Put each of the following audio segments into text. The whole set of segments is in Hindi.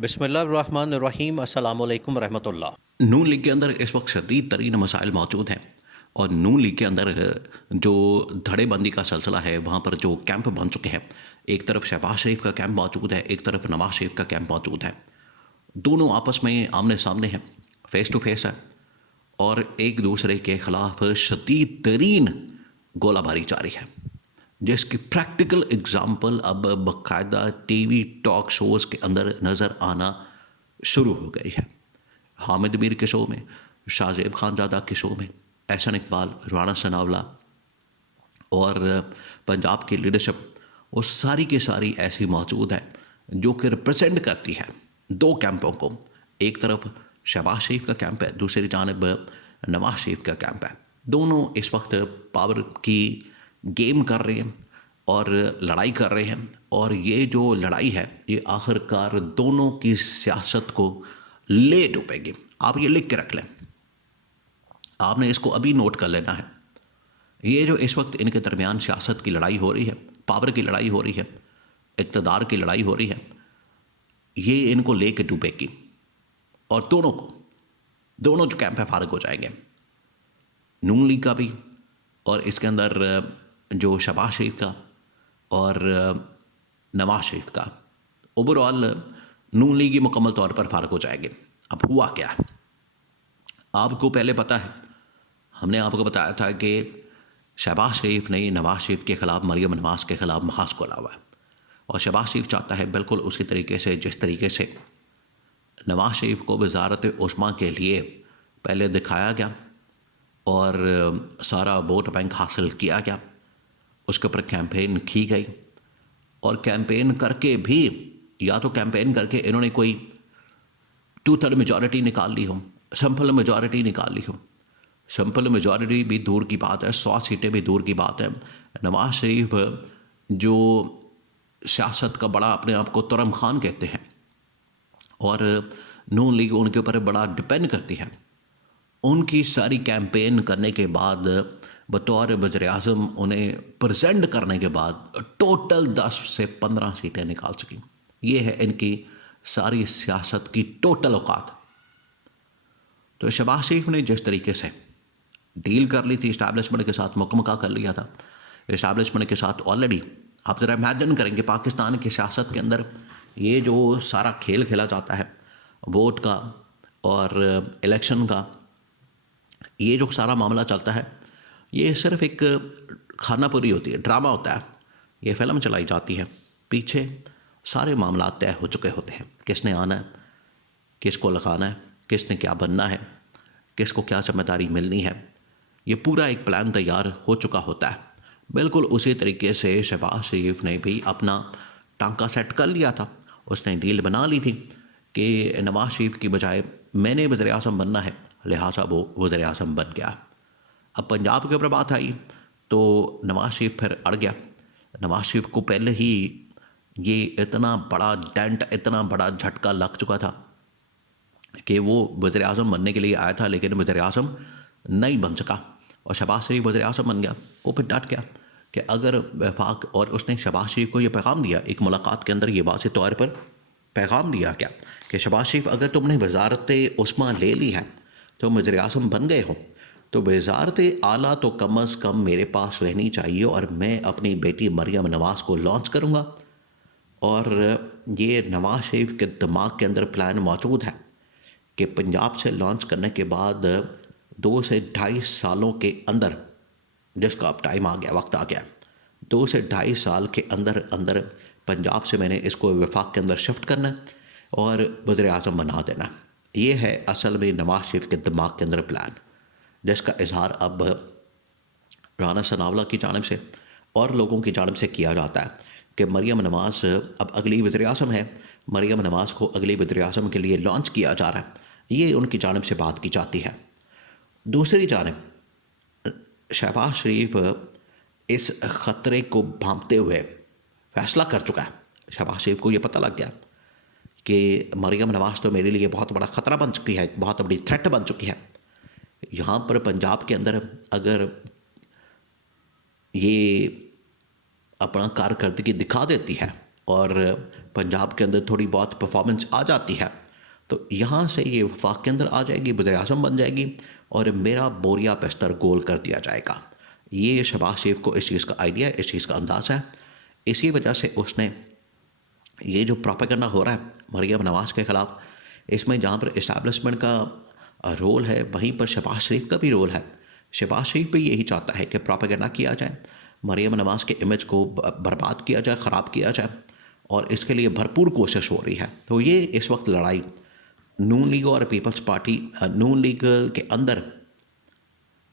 बिस्मिल्लाहिर्रहमानिर्रहीम अस्सलामु अलैकुम रहमतुल्लाह। नून लीग के अंदर इस वक्त शदीद तरीन मसाइल मौजूद हैं और नून लीग के अंदर जो धड़ेबंदी का सिलसिला है वहाँ पर जो कैंप बन चुके हैं, एक तरफ शहबाज शरीफ का कैंप मौजूद है, एक तरफ नवाज शरीफ का कैंप मौजूद है। दोनों आपस में आमने सामने हैं, फेस टू फेस है और एक दूसरे के खिलाफ शदीद तरीन गोलाबारी जारी है, जिसकी प्रैक्टिकल एग्जाम्पल अब बाकायदा टीवी टॉक शोज़ के अंदर नज़र आना शुरू हो गई है। हामिद मीर के शो में, शाहजेब खानजादा के शो में, एहसन इकबाल, राणा सनावला और पंजाब की लीडरशिप, वो सारी की सारी ऐसी मौजूद है जो कि रिप्रेजेंट करती है दो कैंपों को। एक तरफ शहबाज शरीफ का कैंप है, दूसरी जानब नवाज शरीफ का कैंप है। दोनों इस वक्त पावर की गेम कर रहे हैं और लड़ाई कर रहे हैं, और ये जो लड़ाई है ये आखिरकार दोनों की सियासत को ले डूबेगी। आप ये लिख के रख लें, आपने इसको अभी नोट कर लेना है। ये जो इस वक्त इनके दरमियान सियासत की लड़ाई हो रही है, पावर की लड़ाई हो रही है, इक़्तिदार की लड़ाई हो रही है, ये इनको ले के डूबेगी और दोनों जो कैंप है फारग हो जाएंगे, नून लीग का भी और इसके अंदर जो शहबाज शरीफ का और नवाज शरीफ का। ओवरऑल नून लीग ही मुकम्मल तौर पर फारग हो जाएंगे। अब हुआ क्या, आपको पहले पता है, हमने आपको बताया था कि शहबाज शरीफ ने नवाज शरीफ के ख़िलाफ़, मरियम नवाज के ख़िलाफ़ महाज खोला हुआ है और शहबाज शरीफ चाहता है बिल्कुल उसी तरीके से जिस तरीके से नवाज शरीफ को वज़ारत उस्मा के लिए पहले दिखाया गया और सारा वोट बैंक हासिल किया गया, उसके ऊपर कैंपेन की गई और कैंपेन करके भी, या तो कैंपेन करके इन्होंने कोई 2/3 मेजॉरिटी निकाल ली हो, सिंपल मेजॉरिटी निकाल ली हो। सिंपल मेजॉरिटी भी दूर की बात है, 100 सीटें भी दूर की बात है। नवाज शरीफ जो सियासत का बड़ा अपने आप को तुरम खान कहते हैं और नून लीग उनके ऊपर बड़ा डिपेंड करती है, उनकी सारी कैंपेन करने के बाद बतौर वज़ीर-ए-आज़म उन्हें प्रेजेंट करने के बाद टोटल 10 से 15 सीटें निकाल सकी। ये है इनकी सारी सियासत की टोटल औकात। तो शहबाज शरीफ ने जिस तरीके से डील कर ली थी इस्टेब्लिशमेंट के साथ, मुकम्मल कर लिया था इस्टेब्लिशमेंट के साथ ऑलरेडी। आप ज़रा इमेजिन करेंगे पाकिस्तान की सियासत के अंदर ये जो सारा खेल खेला जाता है वोट का और इलेक्शन का, ये जो सारा मामला चलता है, ये सिर्फ एक खानापुरी होती है, ड्रामा होता है, ये फ़िल्म चलाई जाती है, पीछे सारे मामला तय हो चुके होते हैं। किसने आना है, किसको लगाना है, किसने क्या बनना है, किसको क्या जिम्मेदारी मिलनी है, ये पूरा एक प्लान तैयार हो चुका होता है। बिल्कुल उसी तरीके से शहबाज शरीफ ने भी अपना टांका सेट कर लिया था। उसने डील बना ली थी कि नवाज शरीफ की बजाय मैंने वज़ीर-ए-आज़म बनना है, लिहाजा वो वज़ीर-ए-आज़म बन गया। अब पंजाब के ऊपर बात आई तो नवाज शरीफ फिर अड़ गया। नवाज शरीफ को पहले ही ये इतना बड़ा डेंट, इतना बड़ा झटका लग चुका था कि वो वज़ीर-ए-आज़म बनने के लिए आया था लेकिन वज़ीर-ए-आज़म नहीं बन सका और शहबाज शरीफ वज़ीर-ए-आज़म बन गया। वो फिर डट गया कि अगर वफाक, और उसने शहबाज शरीफ को ये पैगाम दिया, एक मुलाकात के अंदर ये वाज़ेह तौर पर पैगाम दिया क्या कि शहबाज शरीफ, अगर तुमने वज़ारत उस्मा ले ली है, तो वज़ीर-ए-आज़म बन गए हो, तो वज़ारत आला तो कम अज़ कम मेरे पास रहनी चाहिए और मैं अपनी बेटी मरियम नवाज़ को लॉन्च करूँगा। और ये नवाज शरीफ के दिमाग के अंदर प्लान मौजूद है कि पंजाब से लॉन्च करने के बाद 2 से 2.5 सालों के अंदर, जिसका अब टाइम आ गया, वक्त आ गया, 2 से 2.5 साल के अंदर अंदर पंजाब से मैंने इसको वफाक के अंदर शिफ्ट करना है और वज़ीर-ए-आज़म बना देना। ये है असल में नवाज शरीफ के दिमाग के अंदर प्लान, जिसका इजहार अब राणा सनावला की जानिब से और लोगों की जानिब से किया जाता है कि मरियम नवाज़ अब अगली वज़ीर-ए-आज़म है, मरियम नवाज़ को अगली वज़ीर-ए-आज़म के लिए लॉन्च किया जा रहा है। ये उनकी जानिब से बात की जाती है। दूसरी जानिब शहबाज शरीफ इस ख़तरे को भांपते हुए फ़ैसला कर चुका है। शहबाज शरीफ को ये पता लग गया कि मरियम नवाज़ तो मेरे लिए बहुत बड़ा ख़तरा बन चुकी है, बहुत बड़ी थ्रेट बन चुकी है। यहाँ पर पंजाब के अंदर अगर ये अपना कारकर्दगी दिखा देती है और पंजाब के अंदर थोड़ी बहुत परफॉर्मेंस आ जाती है तो यहाँ से ये वफाक के अंदर आ जाएगी, वज़ीर-ए-आज़म बन जाएगी और मेरा बोरिया बिस्तर गोल कर दिया जाएगा। ये शहबाज शरीफ को इस चीज़ का आइडिया है, इस चीज़ का अंदाज़ है। इसी वजह से उसने ये जो प्रोपेगेंडा हो रहा है मरियम नवाज़ के ख़िलाफ़, इसमें जहाँ पर इस्टेब्लिशमेंट का रोल है वहीं पर शहबाज शरीफ का भी रोल है। शहबाज शरीफ भी यही चाहता है कि प्रोपेगेंडा किया जाए, मरियम नवाज़ के इमेज को बर्बाद किया जाए, ख़राब किया जाए और इसके लिए भरपूर कोशिश हो रही है। तो ये इस वक्त लड़ाई नून लीग और पीपल्स पार्टी, नून लीग के अंदर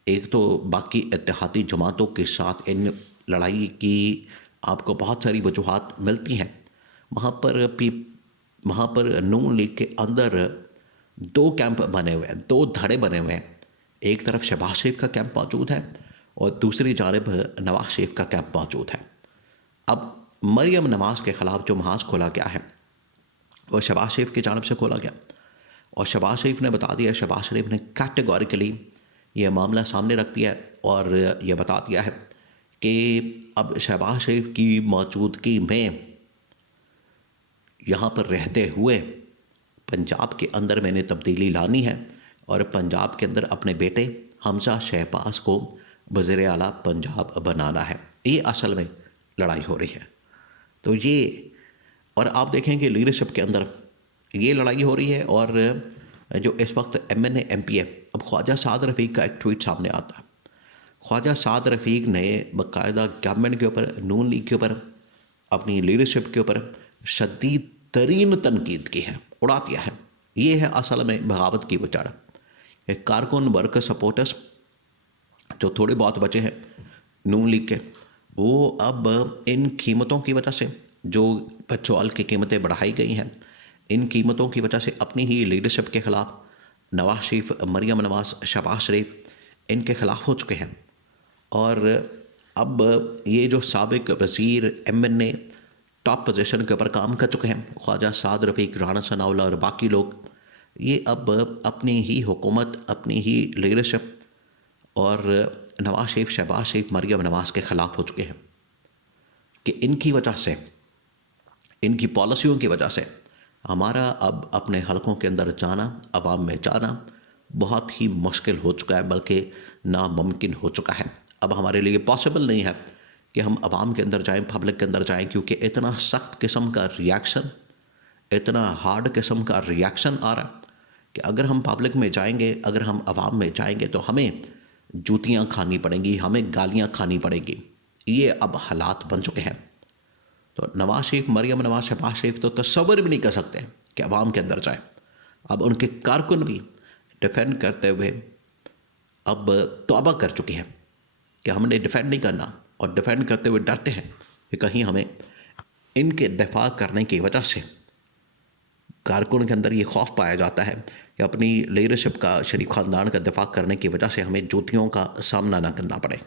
एक तो बाकी इत्तेहादी जमातों के साथ इन लड़ाई की आपको बहुत सारी वजूहात मिलती हैं। वहाँ पर नून लीग के अंदर दो कैंप बने हुए हैं, दो धड़े बने हुए हैं। एक तरफ शहबाज शरीफ का कैंप मौजूद है और दूसरी जानब नवाज शरीफ का कैंप मौजूद है। अब मरियम नवाज़ के ख़िलाफ़ जो महाज खोला गया है वो शहबाज शरीफ की जानब से खोला गया और शहबाज शरीफ ने बता दिया, शहबाज शरीफ ने कैटेगोरिकली ये मामला सामने रख दिया और ये बता दिया है कि अब शहबाज शरीफ की मौजूदगी में यहाँ पर रहते हुए पंजाब के अंदर मैंने तब्दीली लानी है और पंजाब के अंदर अपने बेटे हमजा शहबाज को वज़ीर आला पंजाब बनाना है। ये असल में लड़ाई हो रही है। तो ये और आप देखेंगे लीडरशिप के अंदर ये लड़ाई हो रही है और जो इस वक्त MNA MP है, अब ख्वाजा साद रफ़ीक का एक ट्वीट सामने आता है। ख्वाजा साद रफ़ीक ने बाकायदा गवर्नमेंट के ऊपर, नून लीग के ऊपर, अपनी लीडरशिप के ऊपर शदीद तरीन तनकीद की है, उड़ा दिया है। ये है असल में बगावत की वजह। एक कारकुन वर्कर सपोर्टर्स जो थोड़े बहुत बचे हैं नून लीग के, वो अब इन कीमतों की वजह से जो पेट्रोल की कीमतें बढ़ाई गई हैं, इन कीमतों की वजह से अपनी ही लीडरशिप के ख़िलाफ़ नवाज शरीफ, मरियम नवाज़, शहबाज शरीफ इनके ख़िलाफ़ हो चुके हैं। और अब ये जो साबिक वज़ीर MNA टॉप पोजीशन के ऊपर काम कर चुके हैं, ख्वाजा साद रफ़ीक, राना सनाउल्लाह और बाकी लोग, ये अब अपनी ही हुकूमत, अपनी ही लीडरशिप और नवाज शरीफ, शहबाज शरीफ, मरियम नवाज़ के ख़िलाफ़ हो चुके हैं कि इनकी वजह से, इनकी पॉलिसियों की वजह से हमारा अब अपने हलकों के अंदर जाना, अवाम में जाना बहुत ही मुश्किल हो चुका है, बल्कि नामुमकिन हो चुका है। अब हमारे लिए पॉसिबल नहीं है कि हम अवाम के अंदर जाएं, पब्लिक के अंदर जाएं, क्योंकि इतना सख्त किस्म का रिएक्शन, इतना हार्ड किस्म का रिएक्शन आ रहा है कि अगर हम पब्लिक में जाएंगे, अगर हम अवाम में जाएंगे तो हमें जूतियाँ खानी पड़ेंगी, हमें गालियाँ खानी पड़ेंगी। ये अब हालात बन चुके हैं। तो नवाज शरीफ, मरियम नवाज, शहबाज शरीफ तो तस्वर भी नहीं कर सकते कि अवाम के अंदर जाए। अब उनके कारकुन भी डिफेंड करते हुए अब तौबा कर चुके हैं कि हमने डिफेंड नहीं करना, और डिफेंड करते हुए डरते हैं कि कहीं हमें इनके दिफा करने की वजह से, कारकुन के अंदर ये खौफ पाया जाता है कि अपनी लीडरशिप का, शरीफ ख़ानदान का दिफा करने की वजह से हमें जूतियों का सामना ना करना पड़े।